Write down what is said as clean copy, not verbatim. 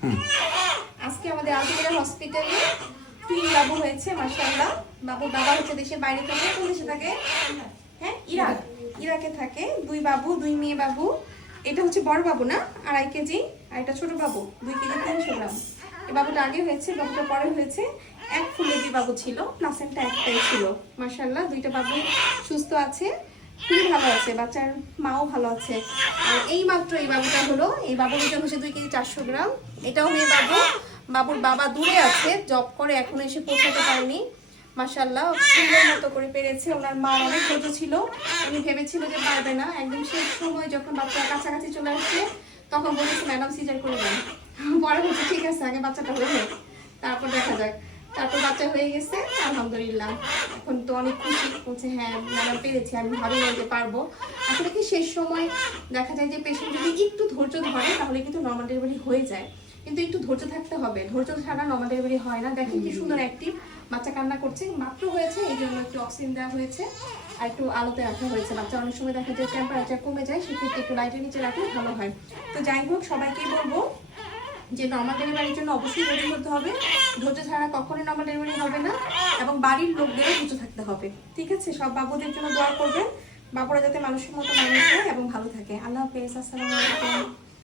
আজকে আমাদের আলটিমেটা হসপিটালে 3 বাবু হয়েছে মাশাআল্লাহ। বাবুর বাবা হচ্ছে দেশের বাইরে থাকে। কোন দেশে থাকে? হ্যাঁ, ইরাক। ইরাকে থাকে। 2 বাবু, 2 মেয়ে বাবু। এটা হচ্ছে বড় বাবু না, 2.5 কেজি। আর এটা ছোট বাবু, 2 কেজি 300 গ্রাম। এই বাবুটা আগে হয়েছে, বাবুটা পরে হয়েছে। এক ফুলে 2 বাবু ছিল, প্লাসেন্টা একটাই ছিল। মাশাআল্লাহ 2টা বাবু সুস্থ আছে, খুবই ভালো আছে, বাচ্চার মাও ভালো আছে। আর এই মাত্র এই বাবুটা হলো, এই বাবুর ওজন হচ্ছে 2 কেজি 400 গ্রাম। এটাও মেয়ে বাবু। বাবুর বাবা দূরে আছে, জব করে, এখনো এসে পৌঁছাতে পারেনি। মাশাআল্লাহ সুন্দর মতো করে পেরেছে। ওনার মা অনেক ছোট ছিল, উনি ভেবেছিল যে পারবে না। একদম শেষ সময় যখন বাচ্চা কাছাকাছি চলে আসছে তখন বলেছে ম্যাডাম সিজার করে দেন। পরে বলছে ঠিক আছে আগে বাচ্চাটা হয়ে যাক, তারপর দেখা যাক। তারপর বাচ্চা হয়ে গেছে আলহামদুলিল্লাহ। এখন তো অনেক খুশি, বলছে হ্যাঁ ম্যাডাম পেরেছি, আমি ভাবিনি যে পারবো। আসলে কি শেষ সময় দেখা যায় যে পেশেন্ট যদি একটু ধৈর্য ধরে তাহলে কিন্তু নর্মাল ডেলিভারি হয়ে যায়, কিন্তু একটু ধৈর্য থাকতে হবে। ধৈর্য ছাড়া নর্মাল ডেলিভারি হয় না। দেখেন কি সুন্দর অ্যাক্টিভ, বাচ্চা কান্না করছে, মাত্র হয়েছে, এই জন্য একটু অক্সিজেন দেওয়া হয়েছে আর একটু আলোতে রাখা হয়েছে। বাচ্চা অনেক সময় দেখা যায় টেম্পারেচার কমে যায়, সেক্ষেত্রে একটু লাইটের নিচে রাখলে ভালো হয়। তো যাই হোক, সবাইকেই বলবো যে নর্মাল ডেলিভারির জন্য অবশ্যই রেডি করতে হবে। ধৈর্য ছাড়া কখনোই নর্মাল ডেলিভারি হবে না, এবং বাড়ির লোকদেরও ধৈর্য থাকতে হবে। ঠিক আছে, সব বাবুদের জন্য দোয়া করবেন, বাবুরা যাতে মানুষের মতো মানুষ হয় এবং ভালো থাকে। আল্লাহ হাফেজ, আসসালামু আলাইকুম।